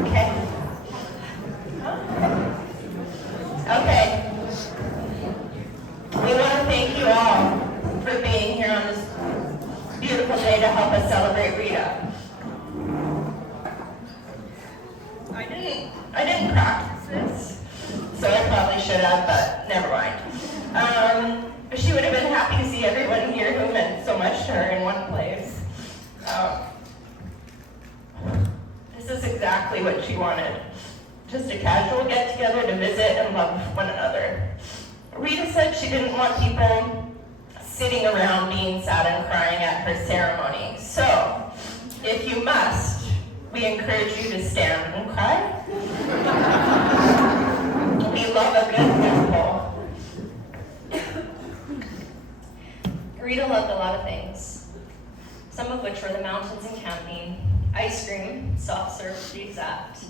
Okay. Okay. We want to thank you all for being here on this beautiful day to help us celebrate Rita. I didn't practice this, so I probably should have, but never mind. She would have been happy to see everyone here who meant so much to her in one place. This is exactly what she wanted. Just a casual get-together to visit and love one another. Rita said she didn't want people sitting around being sad and crying at her ceremony. So, if you must, we encourage you to stand and cry. We love a good wimple. Rita loved a lot of things, some of which were the mountains and camping, ice cream, soft serve to be exact,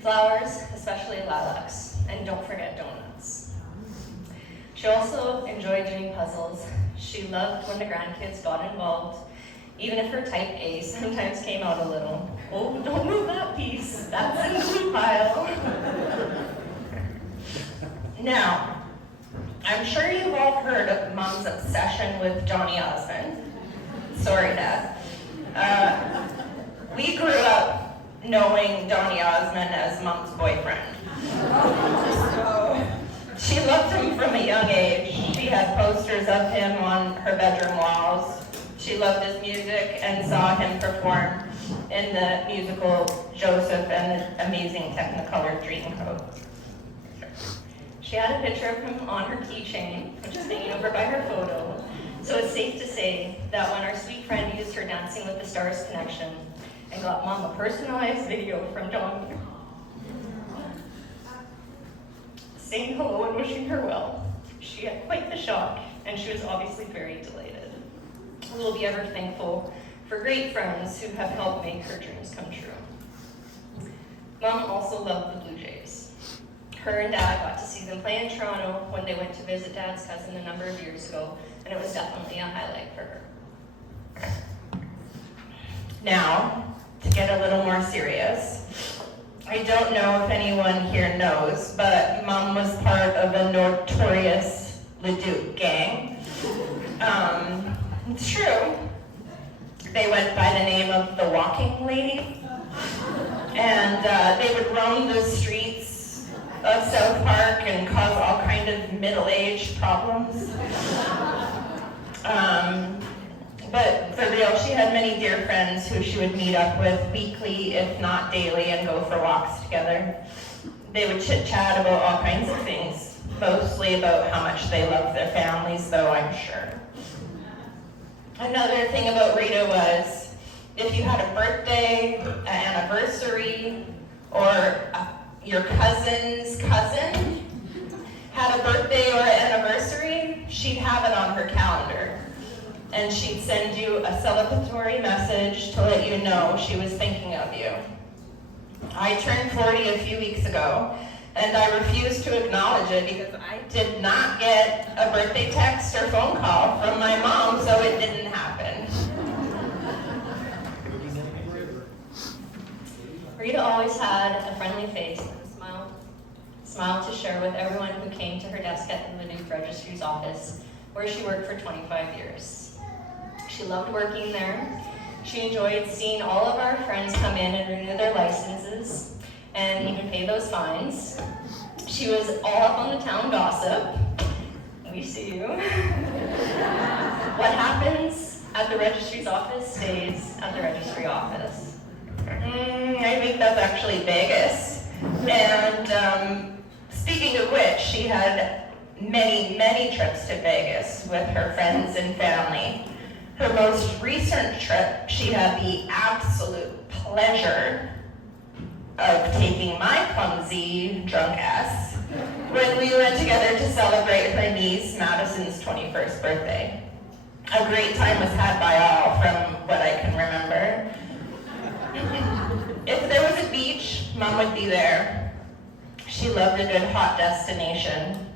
flowers, especially lilacs, and don't forget donuts. She also enjoyed doing puzzles. She loved when the grandkids got involved, even if her type A sometimes came out a little. Oh, don't move that piece, that's in the glue pile. Now, I'm sure you've all heard of Mom's obsession with Johnny Osmond. Sorry, Dad. We grew up knowing Johnny Osmond as Mom's boyfriend. So, she loved him from a young age. She had posters of him on her bedroom walls. She loved his music and saw him perform in the musical Joseph and the Amazing Technicolor Dreamcoat. She had a picture of him on her keychain, which is hanging over by her photo, so it's safe to say that when our sweet friend used her Dancing with the Stars connection and got Mom a personalized video from Johnny, saying hello and wishing her well, she had quite the shock, and she was obviously very delighted. We'll be ever thankful for great friends who have helped make her dreams come true. Mom also loved the Blue Jays. Her and Dad got to see them play in Toronto when they went to visit Dad's cousin a number of years ago, and it was definitely a highlight for her. Now, to get a little more serious, I don't know if anyone here knows, but Mom was part of a notorious Leduc gang. It's true. They went by the name of the Walking Lady, and they would roam the streets of South Park and cause all kind of middle-aged problems. But for real, she had many dear friends who she would meet up with weekly, if not daily, and go for walks together. They would chit-chat about all kinds of things, mostly about how much they loved their families, though, I'm sure. Another thing about Rita was, if you had a birthday, an anniversary, or your cousin's cousin had a birthday or an anniversary, she'd have it on her calendar. And she'd send you a celebratory message to let you know she was thinking of you. I turned 40 a few weeks ago, and I refused to acknowledge it because I did not get a birthday text or phone call from my mom, so it didn't happen. Rita always had a friendly face and a smile to share with everyone who came to her desk at the Leduc Registry's office, where she worked for 25 years. She loved working there. She enjoyed seeing all of our friends come in and renew their licenses and even pay those fines. She was all up on the town gossip. We see you. What happens at the registry's office stays at the registry office. I think that's actually Vegas. And speaking of which, she had many trips to Vegas with her friends and family. Her most recent trip, she had the absolute pleasure of taking my clumsy drunk ass when we went together to celebrate her niece Madison's 21st birthday. A great time was had by all, from what I can remember. If there was a beach, Mom would be there. She loved a good hot destination.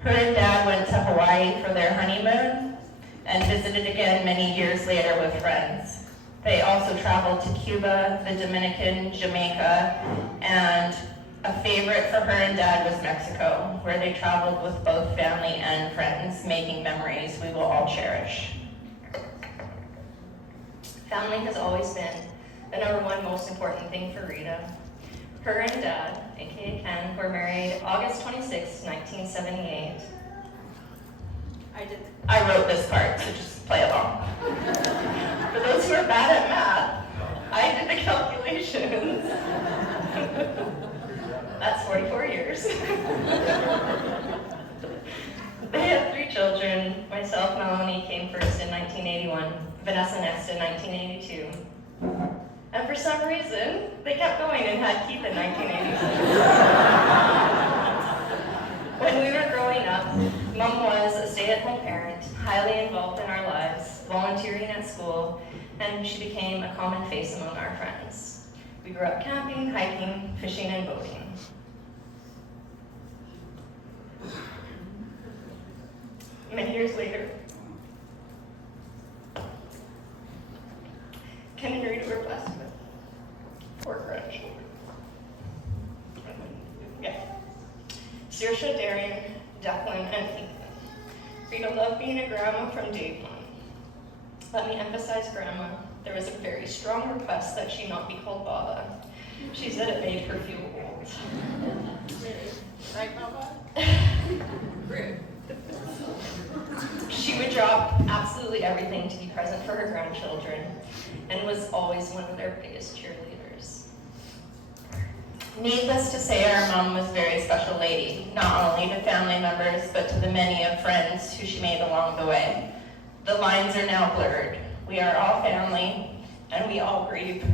Her and Dad went to Hawaii for their honeymoon and visited again many years later with friends. They also traveled to Cuba, the Dominican, Jamaica, and a favorite for her and Dad was Mexico, where they traveled with both family and friends, making memories we will all cherish. Family has always been the number one most important thing for Rita. Her and Dad, aka Ken, were married August 26, 1978. I wrote this part, so just play along. For those who are bad at math, I did the calculations. That's 44 years. They had 3 children. Myself, Melanie, came first in 1981. Vanessa next in 1982. And for some reason, they kept going and had Keith in 1986. When we were growing up, Mom was a stay-at-home parent, highly involved in our lives, volunteering at school, and she became a common face among our friends. We grew up camping, hiking, fishing, and boating. Many years later, Ken and Rita were blessed with 4 grandchildren. Yeah. Saoirse, Darian, Declan, and Ethan. Rita loved being a grandma from day one. Let me emphasize grandma. There was a very strong request that she not be called Baba. She said it made her feel old. Right, Baba? She would drop absolutely everything to be present for her grandchildren and was always one of their biggest cheerleaders. Needless to say, our mom was a very special lady, not only to family members, but to the many of friends who she made along the way. The lines are now blurred. We are all family, and we all grieve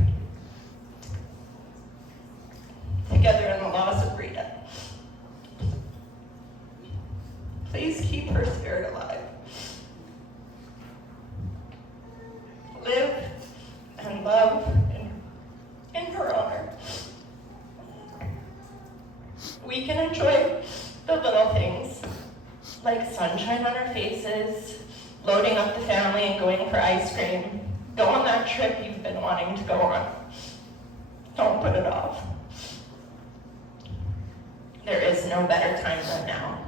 together in the loss of Rita. Please keep her spirit alive. Live and love in her honor. We can enjoy the little things, like sunshine on our faces, loading up the family and going for ice cream. Go on that trip you've been wanting to go on. Don't put it off. There is no better time than now.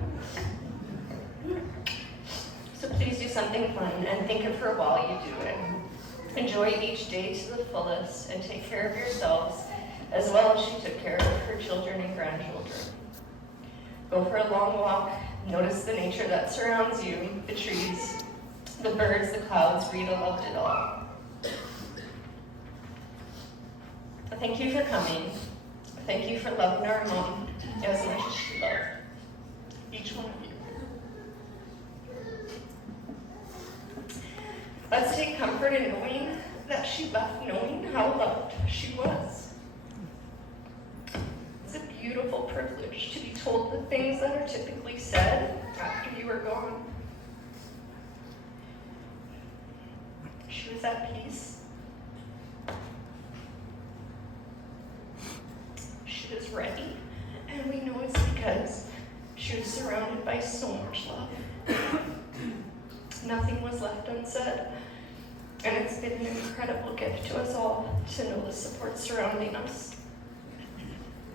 So please do something fun and think of her while you do it. Enjoy each day to the fullest and take care of yourselves as well as she took care of her children and grandchildren. Go for a long walk, notice the nature that surrounds you, the trees, the birds, the clouds. Rita loved it all. Thank you for coming. Thank you for loving our mom as much as she loved each one of you. Let's take comfort in knowing that she left knowing how loved she was. It's a beautiful privilege to be told the things that are typically said after you are gone. She was at peace. She was ready, and we know it's because she was surrounded by so much love. Nothing was left unsaid, and it's been an incredible gift to us all to know the support surrounding us.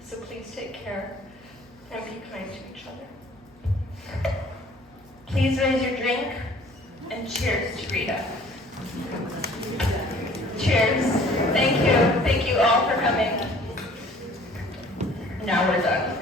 So please take care and be kind to each other. Please raise your drink and cheers to Rita. Cheers. Thank you. Thank you all for coming. Now we're done.